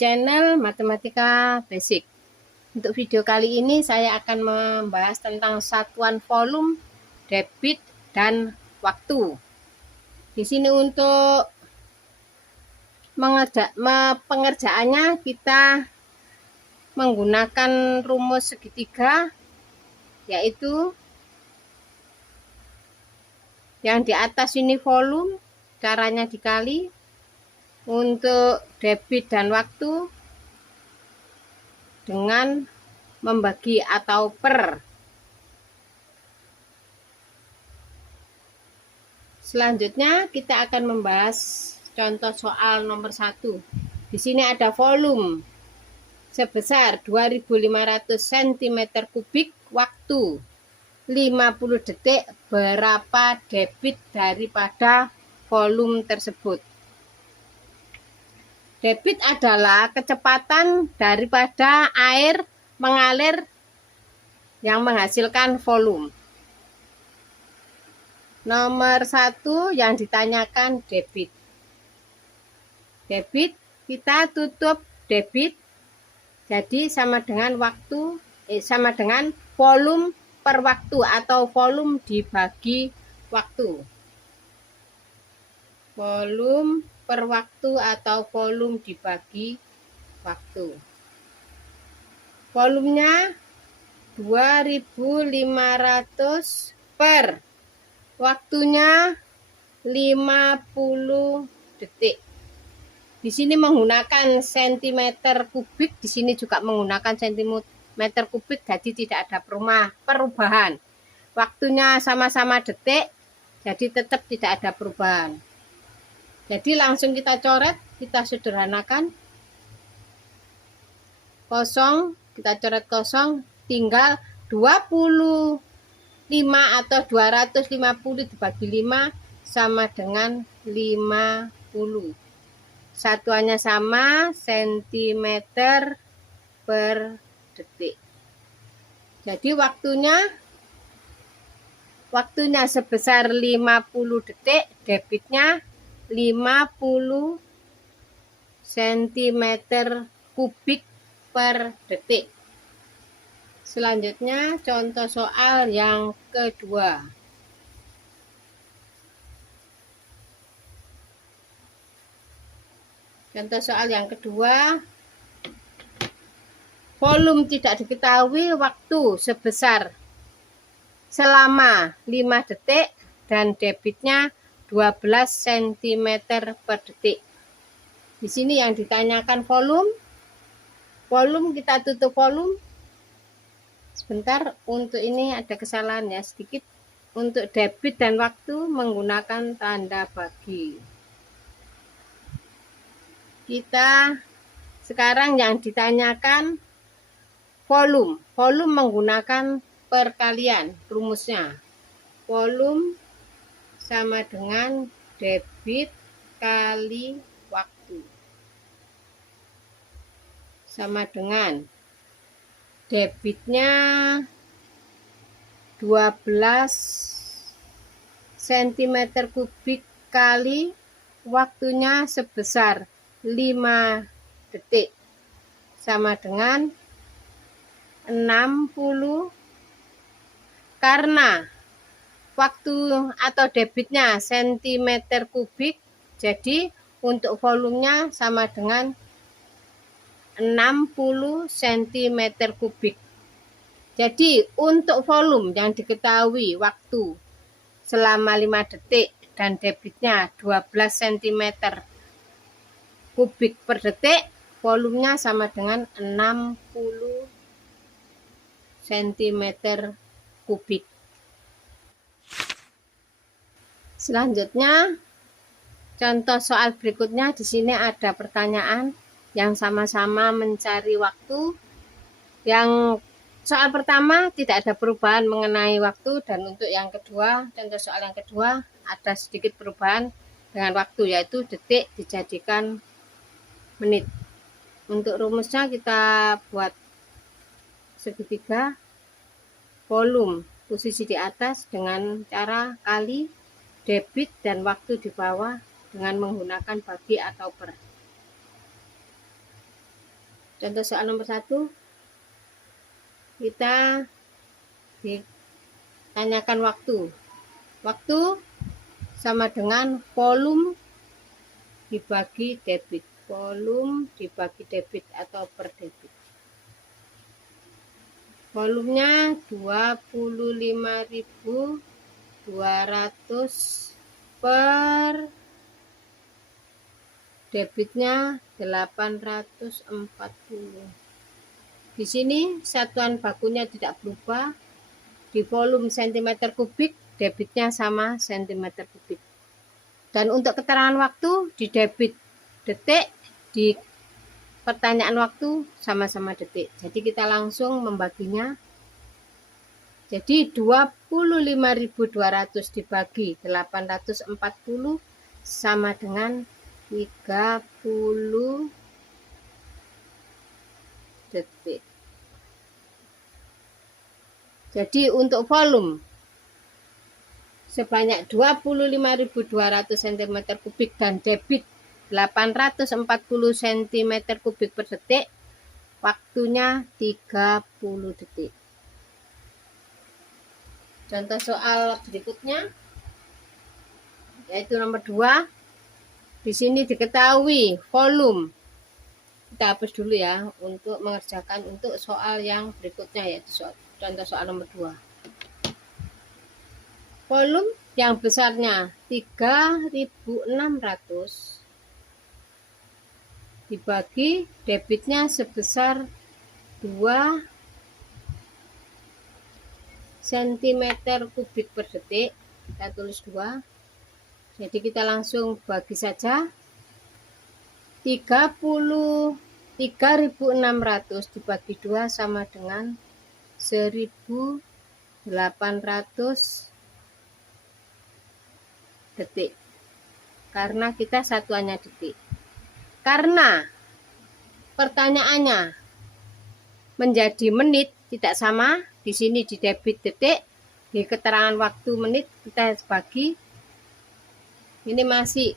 channel Matematika Basic. Untuk video kali ini saya akan membahas tentang satuan volume, debit, dan waktu. Di sini untuk pengerjaannya kita menggunakan rumus segitiga, yaitu yang di atas ini volume, caranya dikali. Untuk debit dan waktu dengan membagi atau per. Selanjutnya kita akan membahas contoh soal nomor 1. Di sini ada volume sebesar 2500 cm3, waktu 50 detik. Berapa debit daripada volume tersebut? Debit adalah kecepatan daripada air mengalir yang menghasilkan volume. Nomor 1 yang ditanyakan debit. Debit, kita tutup debit, jadi sama dengan sama dengan volume per waktu atau volume dibagi waktu. Volume per waktu atau volume dibagi waktu. Volumenya 2500 per waktunya 50 detik. Di sini menggunakan cm3, di sini juga menggunakan cm3, jadi tidak ada perubahan. Waktunya sama-sama detik, jadi tetap tidak ada perubahan. Jadi langsung kita coret, kita sederhanakan. Kosong, kita coret kosong, tinggal 25 atau 250 dibagi 5 sama dengan 50. Satuannya sama, cm per detik. Jadi waktunya sebesar 50 detik, debitnya 50 cm3 per detik. Selanjutnya contoh soal yang kedua. Contoh soal yang kedua, volume tidak diketahui, waktu sebesar selama 5 detik dan debitnya 12 cm per detik. Di sini yang ditanyakan volume. Volume, kita tutup volume. Sebentar, untuk ini ada kesalahan ya sedikit. Untuk debit dan waktu menggunakan tanda bagi. Kita sekarang yang ditanyakan volume. Volume menggunakan perkalian rumusnya. Volume sama dengan debit kali waktu. Sama dengan debitnya 12 cm3 kali waktunya sebesar 5 detik. Sama dengan 60. Karena waktu atau debitnya cm3, jadi untuk volumenya sama dengan 60 cm3. Jadi untuk volume yang diketahui waktu selama 5 detik dan debitnya 12 cm3 per detik, volumenya sama dengan 60 cm3. Selanjutnya, contoh soal berikutnya. Di sini ada pertanyaan yang sama-sama mencari waktu. Yang soal pertama tidak ada perubahan mengenai waktu, dan untuk yang kedua, contoh soal yang kedua ada sedikit perubahan dengan waktu, yaitu detik dijadikan menit. Untuk rumusnya kita buat segitiga, volume posisi di atas dengan cara kali, debit dan waktu di bawah dengan menggunakan bagi atau per. Contoh soal nomor 1, kita ditanyakan waktu. Waktu sama dengan volume dibagi debit. Volume dibagi debit atau per debit. Volumenya 25.200 per debitnya 840. Di sini satuan bakunya tidak berubah. Di volume cm kubik, debitnya sama cm kubik. Dan untuk keterangan waktu di debit detik, di pertanyaan waktu sama-sama detik. Jadi kita langsung membaginya. Jadi 25.200 dibagi 840 sama dengan 30 detik. Jadi untuk volume sebanyak 25.200 cm kubik dan debit 840 cm kubik per detik, waktunya 30 detik. Contoh soal berikutnya yaitu nomor 2. Di sini diketahui volume. Kita hapus dulu ya untuk mengerjakan untuk soal yang berikutnya, yaitu contoh soal nomor 2. Volume yang besarnya 3.600 dibagi debitnya sebesar 2 cm kubik per detik. Kita tulis 2. Jadi kita langsung bagi saja. 3.600 dibagi 2 sama dengan 1.800 detik. Karena kita satuannya detik. Karena pertanyaannya menjadi menit tidak sama, di sini di debit detik, di keterangan waktu menit kita bagi. Ini masih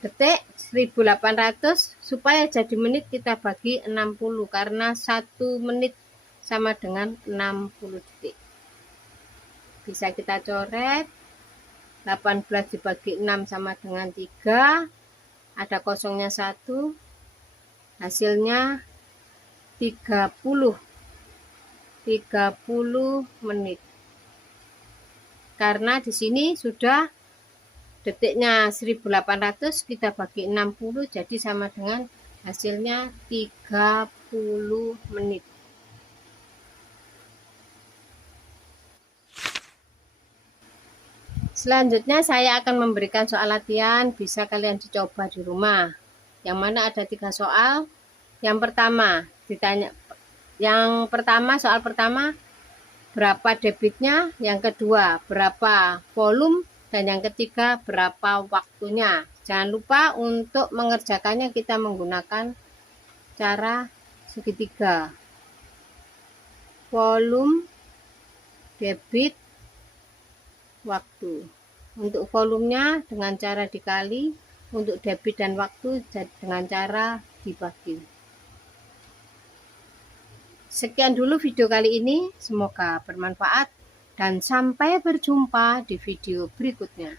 detik 1800, supaya jadi menit kita bagi 60 karena 1 menit sama dengan 60 detik. Bisa kita coret. 18 dibagi 6 sama dengan 3. Ada kosongnya 1. Hasilnya 30 menit. Karena di sini sudah detiknya 1800, kita bagi 60 jadi sama dengan hasilnya 30 menit. Selanjutnya saya akan memberikan soal latihan, bisa kalian dicoba di rumah. Yang mana ada 3 soal. Yang pertama ditanya, soal pertama berapa debitnya, yang kedua berapa volume, dan yang ketiga berapa waktunya. Jangan lupa untuk mengerjakannya kita menggunakan cara segitiga. Volume, debit, waktu. Untuk volumenya dengan cara dikali, untuk debit dan waktu dengan cara dibagi. Sekian dulu video kali ini, semoga bermanfaat dan sampai berjumpa di video berikutnya.